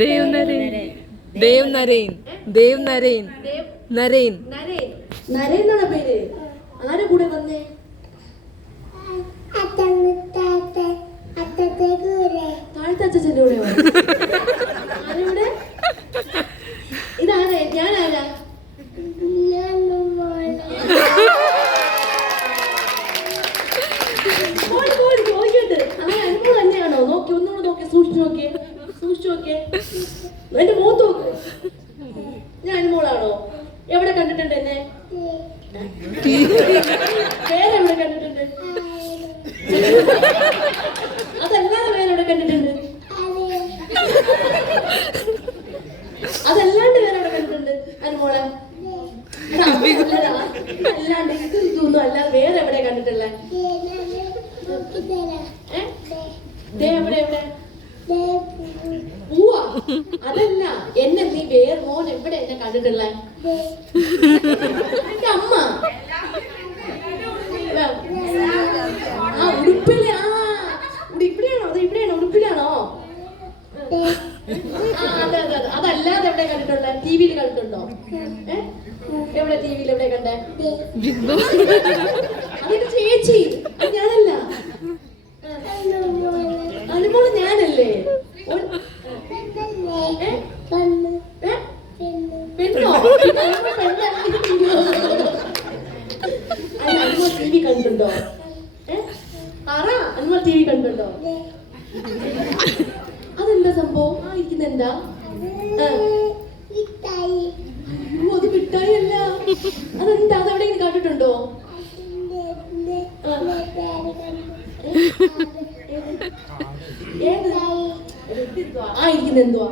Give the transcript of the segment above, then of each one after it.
ദേവ് നരേൻ. ദേവ് നരേൻ. ദേവ് നരേൻ. നരേൻ. നരേൻ എന്നാണ് പേര്. ആരെ കൂടെ വന്നേ? താഴത്തെ അച്ഛൻ്റെ കൂടെ ആരുടെ? ഇതാരാ? ഞാനാരാ? ചോദിക്കട്ട് ആ അനുഭവം തന്നെയാണോ? നോക്കി ഒന്നുകൂടെ നോക്കി, സൂക്ഷിച്ചു നോക്കിയേ. എന്റെ മുഖത്ത് നോക്ക്. ഞാൻ അനുമോളാണോ? എവിടെ കണ്ടിട്ടുണ്ട് എന്നെ? വേറെവിടെ കണ്ടിട്ടുണ്ട്? അതല്ലാതെ വേറെവിടെ കണ്ടിട്ടുണ്ട്? അതല്ലാണ്ട് വേറെവിടെ കണ്ടിട്ടുണ്ട് അനുമോളെ? അല്ലാണ്ട് ഇതൊന്നും അല്ലാതെ വേറെ എവിടെ കണ്ടിട്ടുള്ള? എവിടെ? പൂവാ? അതല്ല, എന്നെ നീ വേറെ മോൻ എവിടെ എന്നെ കണ്ടിട്ടുള്ള? എന്റെ അമ്മ ആ ഉടുപ്പില്. ഇവിടെയാണോ? ഇവിടെയാണോ? ഉടുപ്പിലാണോ? അതെ. അതല്ലാതെ എവിടെ കണ്ടിട്ടുള്ള? ടിവിയിൽ കണ്ടിട്ടുണ്ടോ? എവിടെ? ടിവിയിൽ എവിടെ കണ്ടേ? അതിന്റെ ചേച്ചി. അത് ഞാനല്ല. അനുമോള് ഞാനല്ലേ? പെണ്ണോ? അനുമോൾ ടി വി കണ്ടിട്ടുണ്ടോ? അനുമോൾ ടി വി കണ്ടിട്ടുണ്ടോ? അതെന്താ സംഭവം? ആ ഇരിക്കുന്ന എന്താ? അത് മിഠായി അല്ല. അതെന്താ? അതെവിടെയെങ്കിലും കണ്ടിട്ടുണ്ടോ? ആ ഇരിക്കുന്ന എന്തുവാ?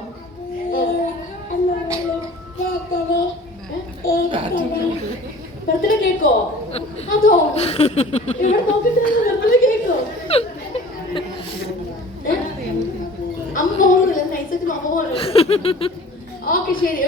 ബർത്ത്ഡേ കേക്കോ? അതോ? എവിടെ നോക്കിട്ട് ബർത്ത്ഡേ കേക്കോ? അമ്മ പോകുന്നില്ല, നൈസായിട്ട് അമ്മ പോകുന്നില്ല. ഓക്കെ ശരി.